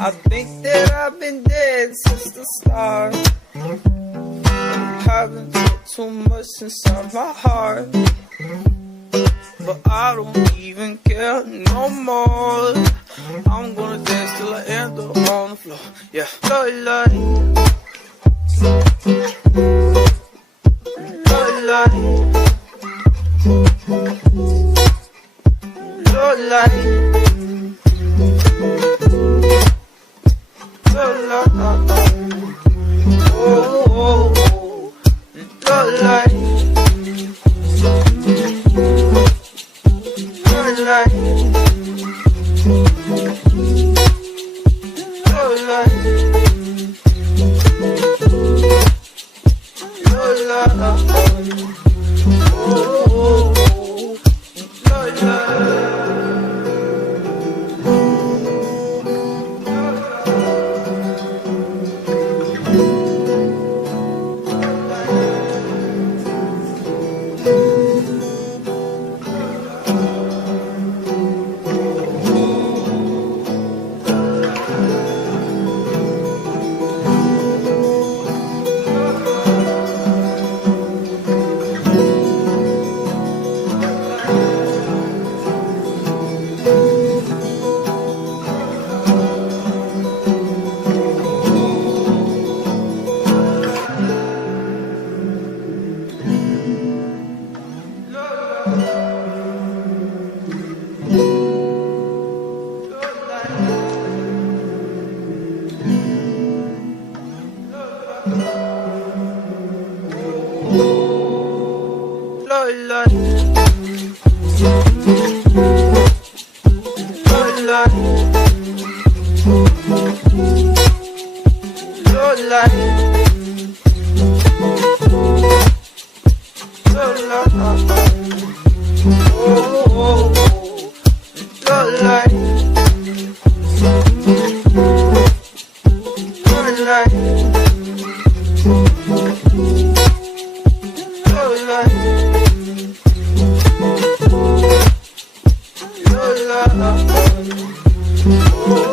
I think that I've been dead since the start. Haven't took too much inside my heart, but I don't even care no more. I'm gonna dance till I end up on the floor. Yeah, love life, love life, love life, love life. Oh, oh, oh. Love life, love life, love life, love life. Oh, oh, oh. Love life. Oh,